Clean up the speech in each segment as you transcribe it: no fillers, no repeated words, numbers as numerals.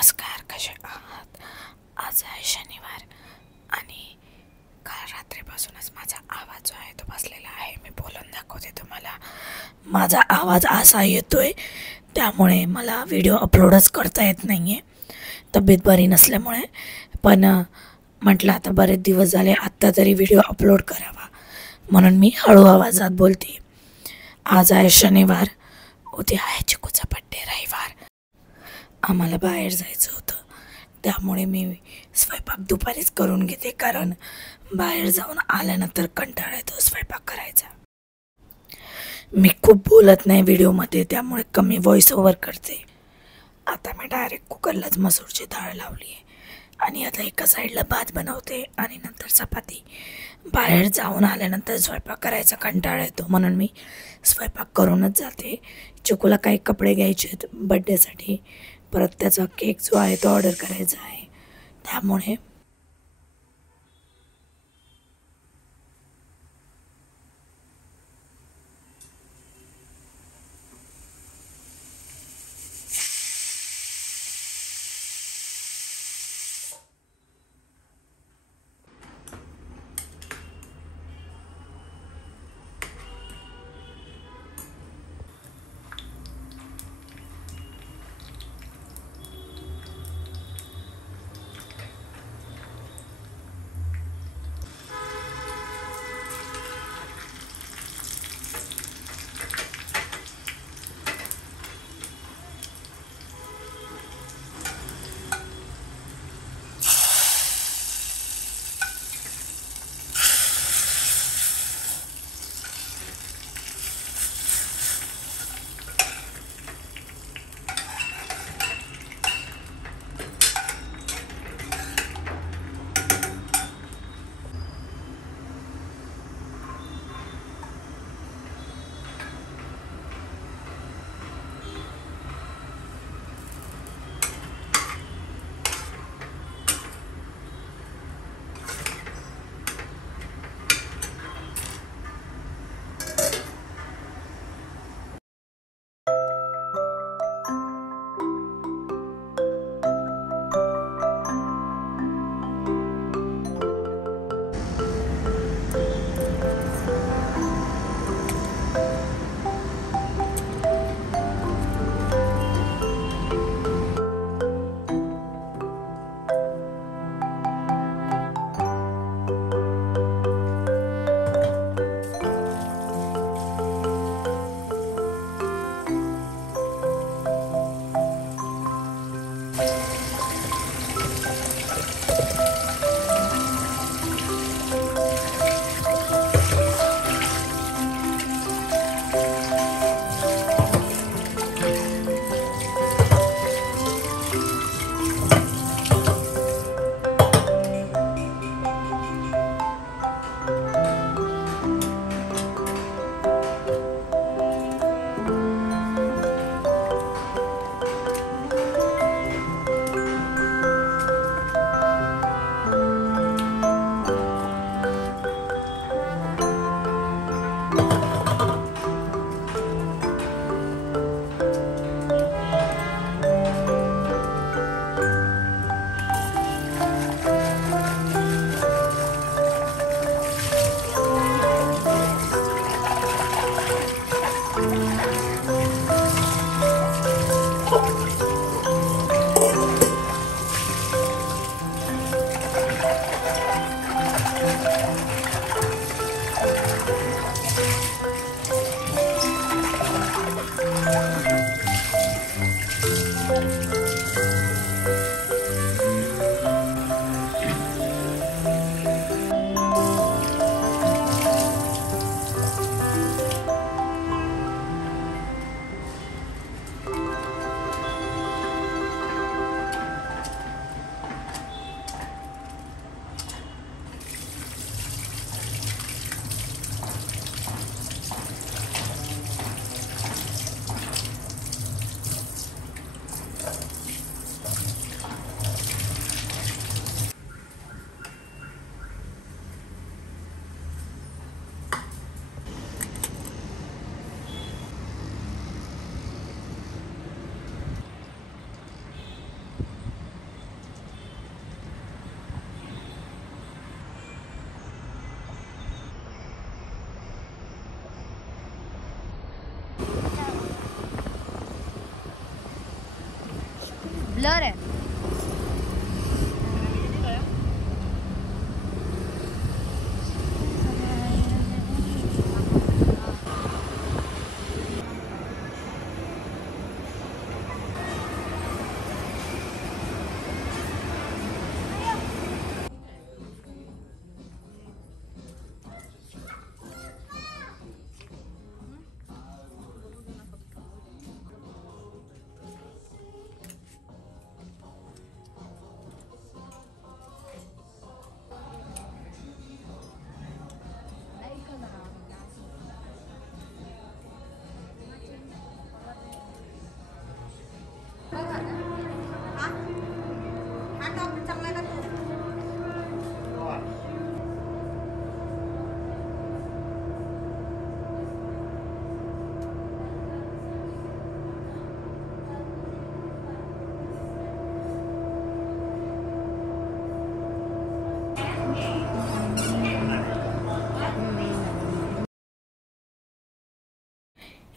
नमस्कार, कसे आहात? आज आहे शनिवार आणि काल रात्रीपासूनच माझा आवाज जो आहे तो बसलेला आहे. मी बोलून दाखवते तुम्हाला. माझा आवाज असा येतोय, त्यामुळे मला व्हिडिओ अपलोडच करता येत नाही आहे, तब्येत बरी नसल्यामुळे. पण म्हटलं आता बरेच दिवस झाले, आत्ता तरी व्हिडिओ अपलोड करावा, म्हणून मी हळू आवाजात बोलते. आज आहे शनिवार, उद्या आहे चिकूचा बड्डे, रविवार. आम्हाला बाहेर जायचं होतं, त्यामुळे मी स्वयंपाक दुपारीच करून घेते, कारण बाहेर जाऊन आल्यानंतर कंटाळा येतो स्वयंपाक करायचा. मी खूप बोलत नाही व्हिडिओमध्ये, त्यामुळे कमी व्हॉइस ओव्हर करते. आता मी डायरेक्ट कुकरलाच मसूरची डाळ लावली आहे आणि आता एका साईडला भात बनवते आणि नंतर चपाती. बाहेर जाऊन आल्यानंतर स्वयंपाक करायचा कंटाळा येतो, म्हणून मी स्वयंपाक करूनच जाते. चिकूला काही कपडे घ्यायचे आहेत बड्डेसाठी, परत त्याचा केक जो आहे तो ऑर्डर करायचा आहे, त्यामुळे ब्लर आहे.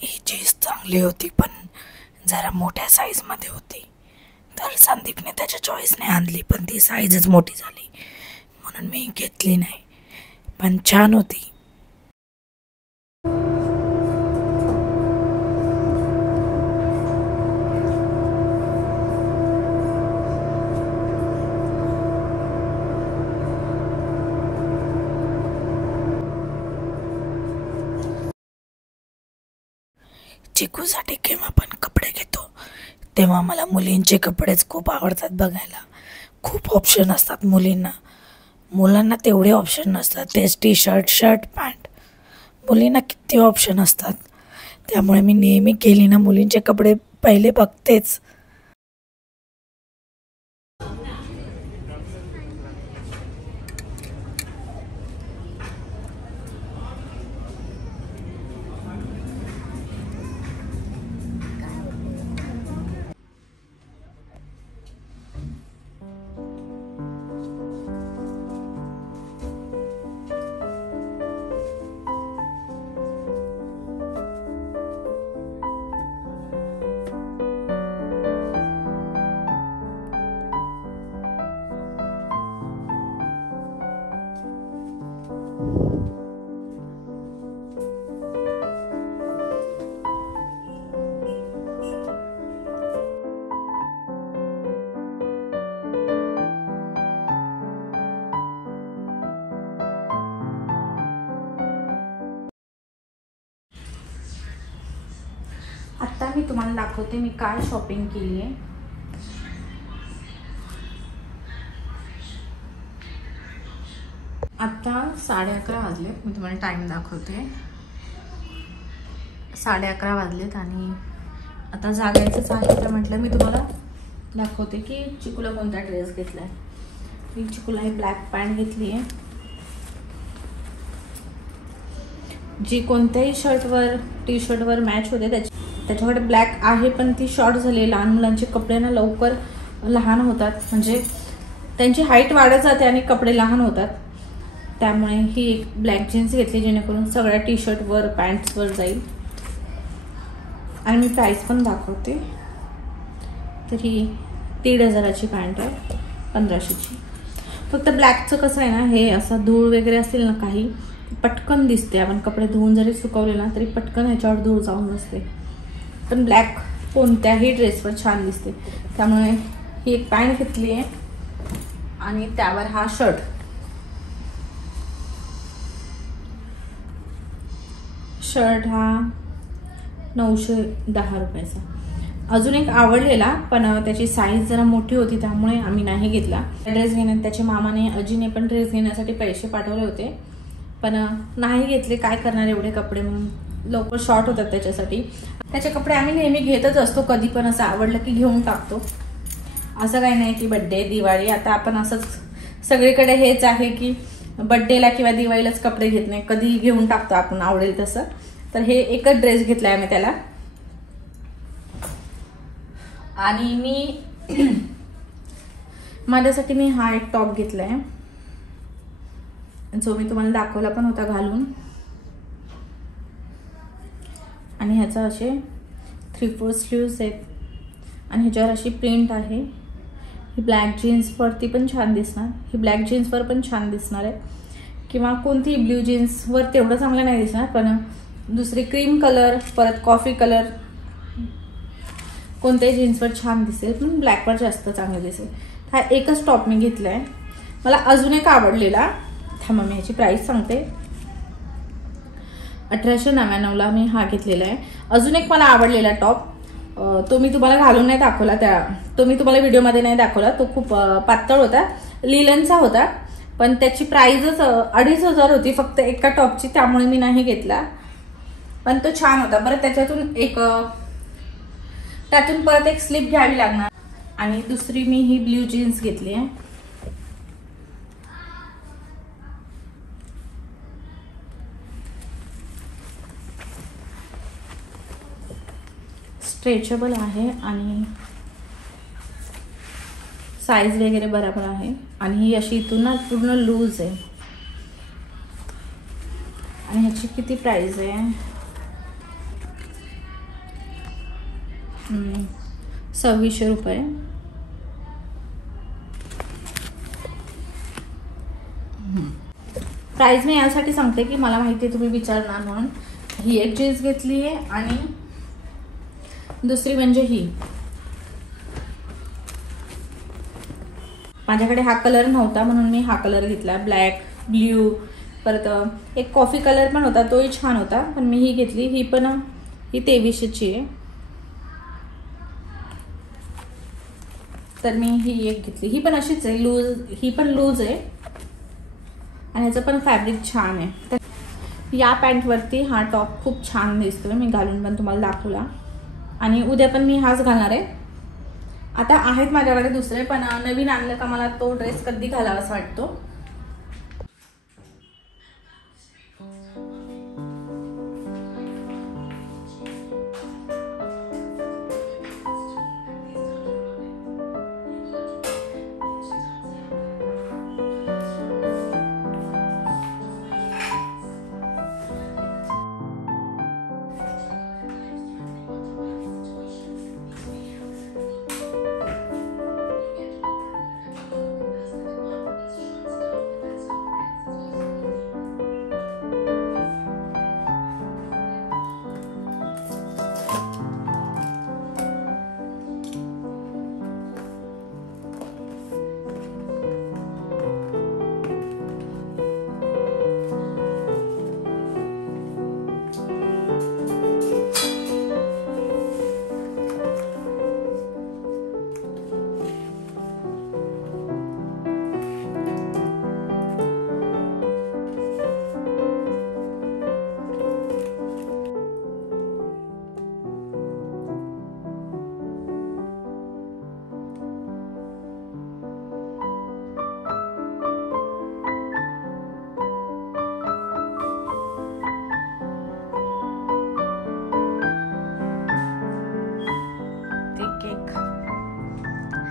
ही चीज चांगली होती पण जरा मोठ्या साईजमध्ये होती, तर संदीपने त्याच्या चॉईसने आणली पण ती साईजच मोठी झाली म्हणून मी घेतली नाही, पण छान होती. चिकूसाठी केव्हा पण कपडे घेतो तेव्हा मला मुलींचे कपडेच खूप आवडतात बघायला. खूप ऑप्शन असतात मुलींना, मुलांना तेवढे ऑप्शन नसतात. तेच टी शर्ट, शर्ट, पॅन्ट. मुलींना किती ऑप्शन असतात, त्यामुळे मी नेहमी गेली ना मुलींचे कपडे पहिले बघतेच. आता मी तुम्हाला दाखवते मी काय शॉपिंग केली आहे. आता 11:30 वाजलेत. मी तुम्हाला टाइम दाखवते. 11:30 वाजलेत आणि आता जागायचंच आहे. तर म्हटलं मी तुम्हाला दाखवते की चिकूला कोणता ड्रेस घेतलाय. मी चिकूला ही ब्लॅक पॅन्ट घेतली आहे, जी कोणत्याही शर्टवर टी शर्टवर मॅच होते. त्याच्याकडे ब्लॅक आहे पण ती शॉर्ट झाली. लहान मुलांचे कपडे ना लवकर लहान होतात, म्हणजे त्यांची हाईट वाढत जाते आणि कपडे लहान होतात. त्यामुळे ही एक ब्लॅक जीन्स घेतली जेणेकरून सगळ्या टी शर्टवर पॅन्ट्सवर जाईल. आणि मी प्राइस पण दाखवते. तर ही 1,500ची पॅन्ट आहे, 1500ची. फक्त ब्लॅकचं कसं आहे ना, हे असं धूळ वगैरे असेल ना काही पटकन दिसते. आपण कपडे धुवून जरी सुकवले ना तरी पटकन ह्याच्यावर धूळ जाऊन बसते. पण ब्लॅक कोणत्याही ड्रेसवर छान दिसते. त्यामुळे ही एक पॅन्ट घेतली आहे आणि त्यावर हा शर्ट. शर्ट हा 910 रुपयाचा. अजून एक आवडलेला पण त्याची साईज जरा मोठी होती त्यामुळे आम्ही नाही घेतला. ड्रेस घेण्यात त्याच्या मामाने अजीने पण ड्रेस घेण्यासाठी पैसे पाठवले होते पण नाही घेतले. काय करणार एवढे कपडे, म्हणून लवकर शॉर्ट होतात त्याच्यासाठी. त्याचे कपडे आम्ही नेहमी घेतच असतो, कधी पण असं आवडलं की घेऊन टाकतो. असं काही नाही की बड्डे दिवाळी, आता आपण असंच सगळीकडे हेच आहे की बड्डेला किंवा दिवाळीलाच कपडे घेत नाही, कधी घेऊन टाकतो आपण आवडेल तसं. तर हे एकच ड्रेस घेतलाय आम्ही त्याला. आणि मी माझ्यासाठी हा एक टॉप घेतलाय जो मी तुम्हाला दाखवला पण होता घालून. आणि ह्याचा असे 3/4 स्लीव्स आहेत आणि ह्याच्यावर अशी प्रिंट आहे. ही ब्लॅक जीन्सवरती पण छान दिसणार, ही ब्लॅक जीन्सवर पण छान दिसणार आहे, किंवा कोणती ब्ल्यू जीन्सवर तेवढं चांगलं नाही दिसणार, पण दुसरी क्रीम कलर, परत कॉफी कलर, कोणत्याही जीन्सवर छान दिसेल, पण ब्लॅकवर जास्त चांगलं दिसेल. हा एकच टॉप मी घेतला आहे. मला अजून एक आवडलेला, थांबा मी ह्याची प्राईस सांगते. 1899ला मी हा घेतलेला आहे. अजून एक मला आवडलेला टॉप, तो मी तुम्हाला घालून नाही दाखवला, तो मी तुम्हाला व्हिडिओमध्ये नाही दाखवला. तो खूप पातळ होता, लिलनचा होता, पण त्याची प्राइसच 2500 होती फक्त एका टॉपची, त्यामुळे मी नाही घेतला. पण तो छान होता. बरं त्यातून परत एक स्लिप घ्यावी लागणार. आणि दुसरी मी ही ब्ल्यू जीन्स घेतली आहे. स्ट्रेचेबल आहे आणि साईज वगैरे बरोबर आहे. आणि ही अशी इथून ना पूर्ण लूज आहे. आणि ह्याची किती प्राइस आहे? 2600 रुपये. प्राइस मी यासाठी सांगते की मला माहिती आहे तुम्ही विचारणार म्हणून. ही एक जीन्स घेतली आहे आणि दुसरी म्हणजे ही. माझ्याकडे हा कलर नव्हता म्हणून मी हा कलर घेतला, ब्लॅक, ब्ल्यू, परत एक कॉफी कलर पण होता, तोही छान होता, पण मी ही घेतली. ही 2300ची आहे. तर मी ही एक घेतली. ही पण अशीच आहे, लूज, ही पण लूज आहे आणि ह्याचं पण फॅब्रिक छान आहे. तर या पॅन्टवरती हा टॉप खूप छान दिसतोय, मी घालून पण तुम्हाला दाखवला. आणि उद्या पण मी हाच घालणार आहे. आता आहेत माझ्याकडे दुसरे, पण नवीन आणलं का मला तो ड्रेस कधी घालावा असं वाटतो.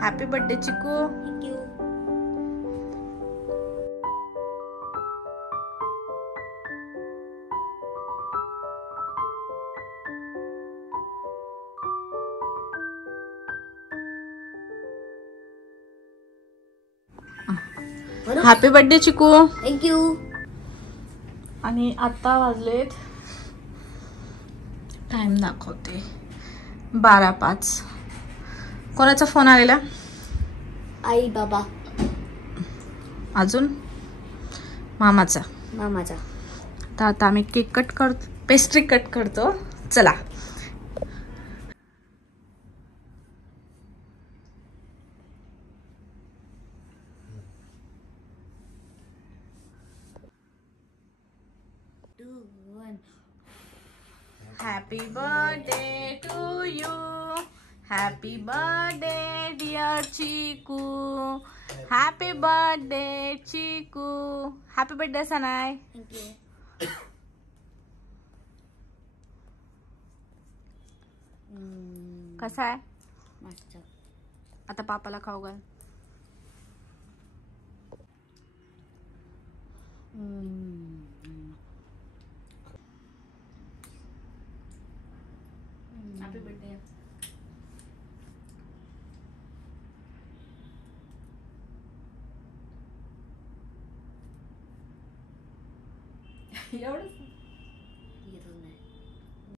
हॅपी बर्थडे चिकू. Thank you. हॅपी बर्थडे चिकू. थँक्यू. आणि आता वाजलेत, टाइम दाखवते 12:05. कोणाचा फोन आलेला? आई बाबा. अजून मामाचा. मामाचा. तर आता आम्ही केक कट करतो, पेस्ट्री कट करतो. चला. Happy birthday to you. Happy birthday dear Chiku. Happy birthday Chiku. Happy birthday Sanay. Thank you. कसा आहे? मस्त. आता पापाला खाऊ घाल. Happy birthday. एवढंच